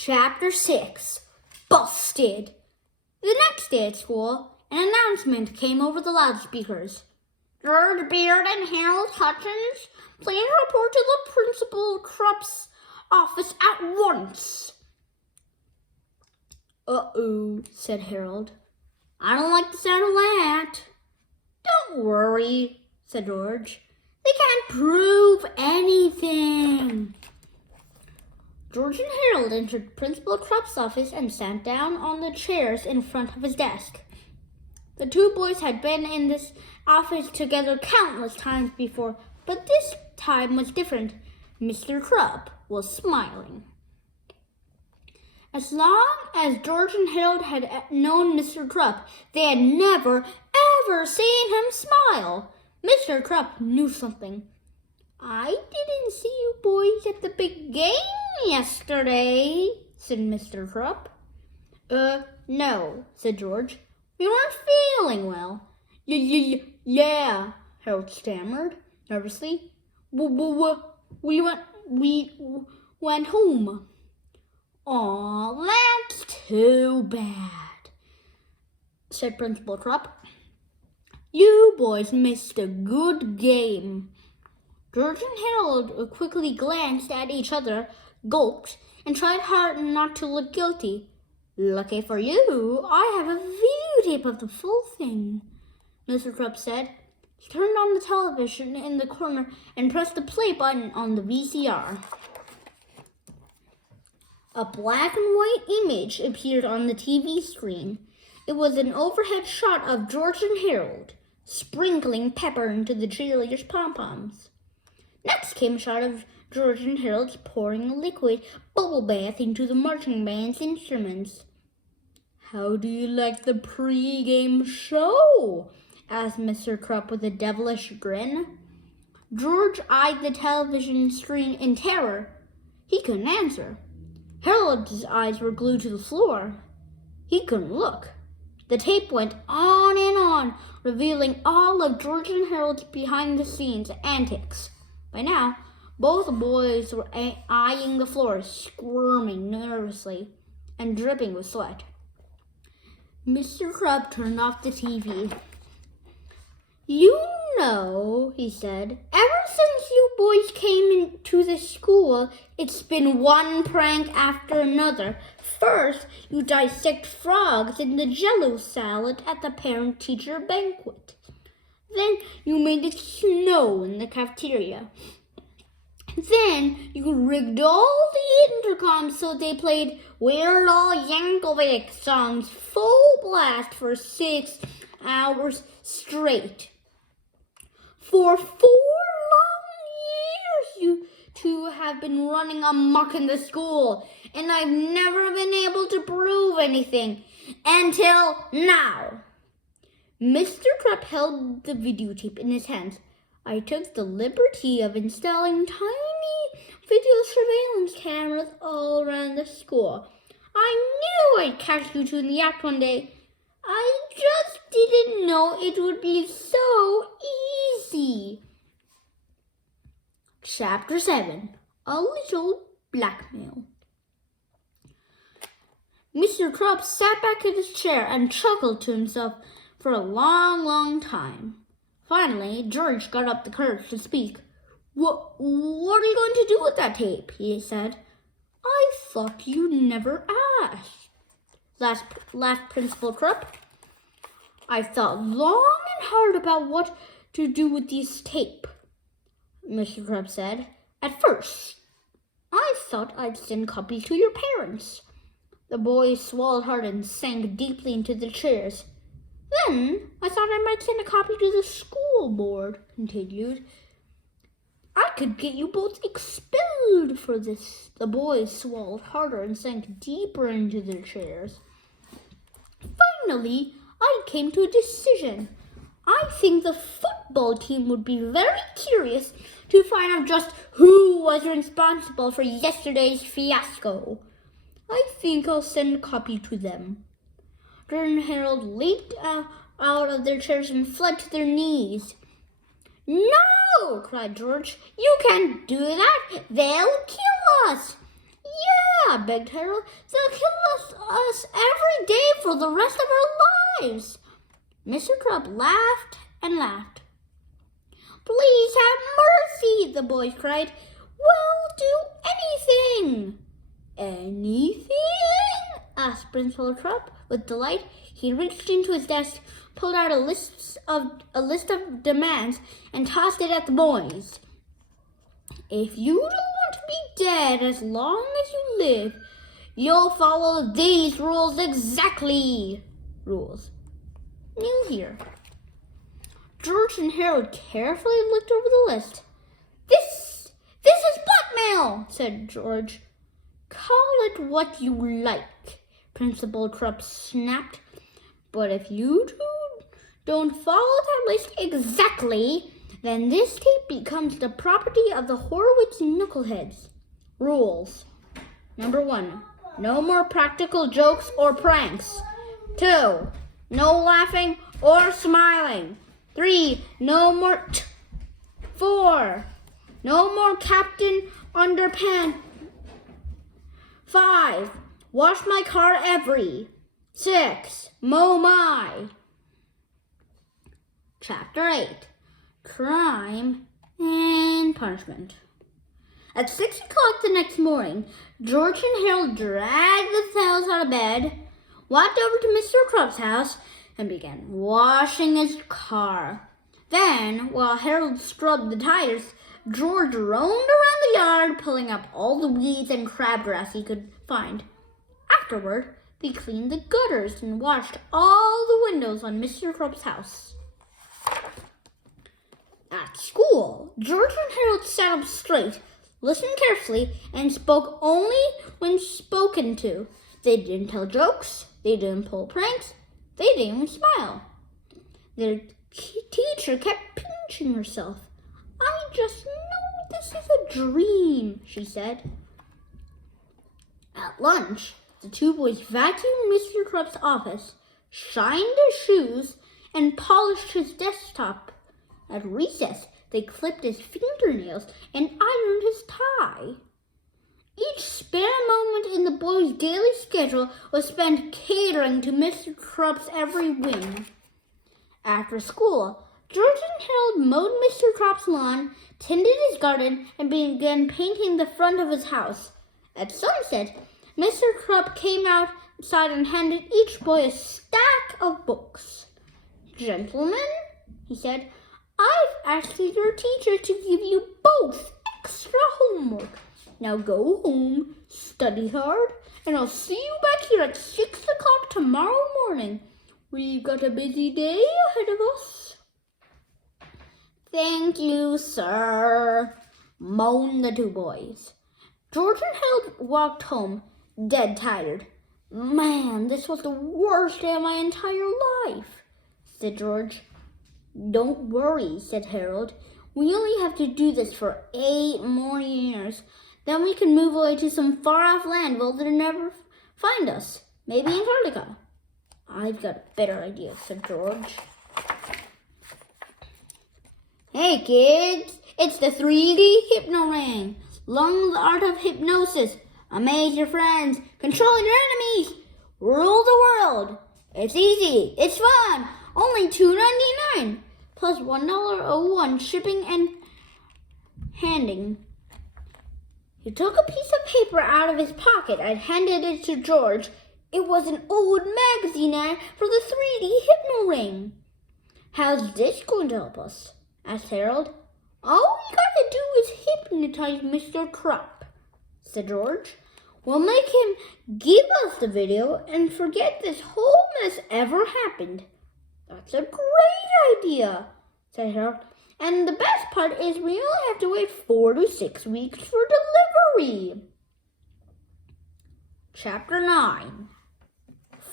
Chapter 6, Busted. The next day at school, an announcement came over the loudspeakers. George Beard and Harold Hutchins, please report to the Principal Krupp's office at once. Uh-oh, said Harold. I don't like the sound of that. Don't worry, said George. They can't prove anything. George and Harold entered Principal Krupp's office and sat down on the chairs in front of his desk. The two boys had been in this office together countless times before, but this time was different. Mr. Krupp was smiling. As long as George and Harold had known Mr. Krupp, they had never, ever seen him smile. Mr. Krupp knew something. I didn't see you boys at the big game yesterday, said Mr. Krupp. No, said George. We weren't feeling well. Yeah, Harold stammered nervously. We went home. Aw, that's too bad, said Principal Krupp. You boys missed a good game. George and Harold quickly glanced at each other, gulped, and tried hard not to look guilty. Lucky for you, I have a videotape of the full thing, Mr. Krupp said. He turned on the television in the corner and pressed the play button on the VCR. A black and white image appeared on the TV screen. It was an overhead shot of George and Harold, sprinkling pepper into the cheerleaders' pom-poms. Next came a shot of George and Harold pouring a liquid bubble bath into the marching band's instruments. How do you like the pre-game show? Asked Mr. Krupp with a devilish grin. George eyed the television screen in terror. He couldn't answer. Harold's eyes were glued to the floor. He couldn't look. The tape went on, revealing all of George and Harold's behind-the-scenes antics. By now, both boys were eyeing the floor, squirming nervously and dripping with sweat. Mr. Krupp turned off the TV. You know, he said, ever since you boys came into the school, it's been one prank after another. First, you dissect frogs in the Jell-O salad at the parent-teacher banquet. Then you made it snow in the cafeteria. Then you rigged all the intercoms so they played Weird Al Yankovic songs full blast for 6 hours straight. For 4 long years you two have been running amok in the school, and I've never been able to prove anything until now. Mr. Krupp held the videotape in his hands. I took the liberty of installing tiny video surveillance cameras all around the school. I knew I'd catch you two in the act one day. I just didn't know it would be so easy. Chapter 7, A Little Blackmail. Mr. Krupp sat back in his chair and chuckled to himself for a long time. Finally, George got up the courage to speak. What are you going to do with that tape? He said. I thought you never asked, laughed Principal Krupp. I thought long and hard about what to do with this tape, Mr. Krupp said. At first, I thought I'd send copies to your parents. The boys swallowed hard and sank deeply into their chairs. Then I thought I might send a copy to the school board, continued. I could get you both expelled for this. The boys swallowed harder and sank deeper into their chairs. Finally, I came to a decision. I think the football team would be very curious to find out just who was responsible for yesterday's fiasco. I think I'll send a copy to them. George and Harold leaped out of their chairs and fled to their knees. No, cried George. You can't do that. They'll kill us. Yeah, up, begged Harold. They'll kill us every day for the rest of our lives. Mr. Crump laughed and laughed. Please have mercy, the boys cried. We'll do anything. Anything? Asked Principal Crump with delight. He reached into his desk, pulled out a list of demands, and tossed it at the boys. If you don't want to be dead as long as you live, you'll follow these rules exactly. Rules. New here. George and Harold carefully looked over the list. This is blackmail, said George. Call it what you like, Principal Crump snapped. But if you don't follow that list exactly, then this tape becomes the property of the Horowitz knuckleheads. Rules. Number 1, no more practical jokes or pranks. 2, no laughing or smiling. 3, no more 4, no more Captain Underpants. 5, wash my car every. 6, mow my. Chapter 8, Crime and Punishment. At 6 o'clock the next morning, George and Harold dragged themselves out of bed, walked over to Mr. Crump's house, and began washing his car. Then, while Harold scrubbed the tires, George roamed around the yard, pulling up all the weeds and crabgrass he could find. Afterward, they cleaned the gutters and washed all the windows on Mr. Crump's house. At school, George and Harold sat up straight, listened carefully, and spoke only when spoken to. They didn't tell jokes, they didn't pull pranks, they didn't even smile. Their teacher kept pinching herself. I just know this is a dream, she said. At lunch, the two boys vacuumed Mr. Crump's office, shined his shoes, and polished his desktop. At recess, they clipped his fingernails and ironed his tie. Each spare moment in the boys' daily schedule was spent catering to Mr. Crump's every whim. After school, George and Harold mowed Mr. Crump's lawn, tended his garden, and began painting the front of his house. At sunset, Mr. Crump came outside and handed each boy a stack of books. Gentlemen, he said, I've asked your teacher to give you both extra homework. Now go home, study hard, and I'll see you back here at 6 o'clock tomorrow morning. We've got a busy day ahead of us. Thank you, sir, moaned the two boys. George and Harold walked home, dead tired. Man, this was the worst day of my entire life, said George. Don't worry, said Harold. We only have to do this for 8 more years. Then we can move away to some far-off land where they'll never find us. Maybe Antarctica. I've got a better idea, said George. Hey, kids. It's the 3D Hypno Ring. Learn the art of hypnosis. Amaze your friends. Control your enemies. Rule the world. It's easy. It's fun. Only $2.99. Plus $1.01 shipping and handing. He took a piece of paper out of his pocket and handed it to George. It was an old magazine ad for the 3D Hypno Ring. How's this going to help us? Asked Harold. All we gotta do is hypnotize Mr. Crump, said George. We'll make him give us the video and forget this whole mess ever happened. That's a great idea, said Harold. And the best part is we only have to wait 4 to 6 weeks for delivery. Chapter 9.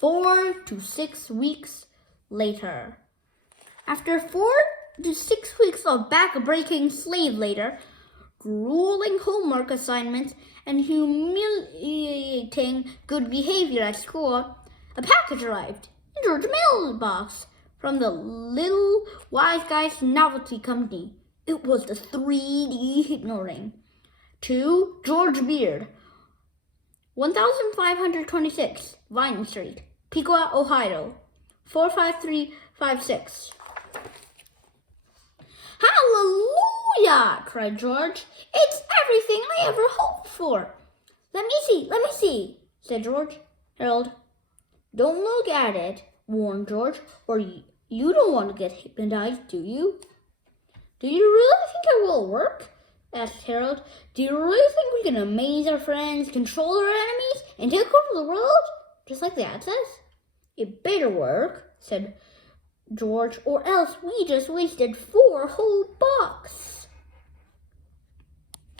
4 to 6 weeks later. After 4 to 6 weeks of back-breaking slave labor, grueling homework assignments, and humiliating good behavior at school, a package arrived in George's mailbox from the Little Wise Guys Novelty Company. It was the 3D Hypno Ring. To George Beard, 1526 Vine Street, Pequot, Ohio, 45356. Hallelujah! Cried George. It's everything I ever hoped for. Let me see, said George. Harold, don't look at it, warned George, or you don't want to get hypnotized, do you? Do you really think it will work? Asked Harold. Do you really think we can amaze our friends, control our enemies, and take over the world? Just like the ad says? It better work, said George, or else we just wasted 4 whole bucks.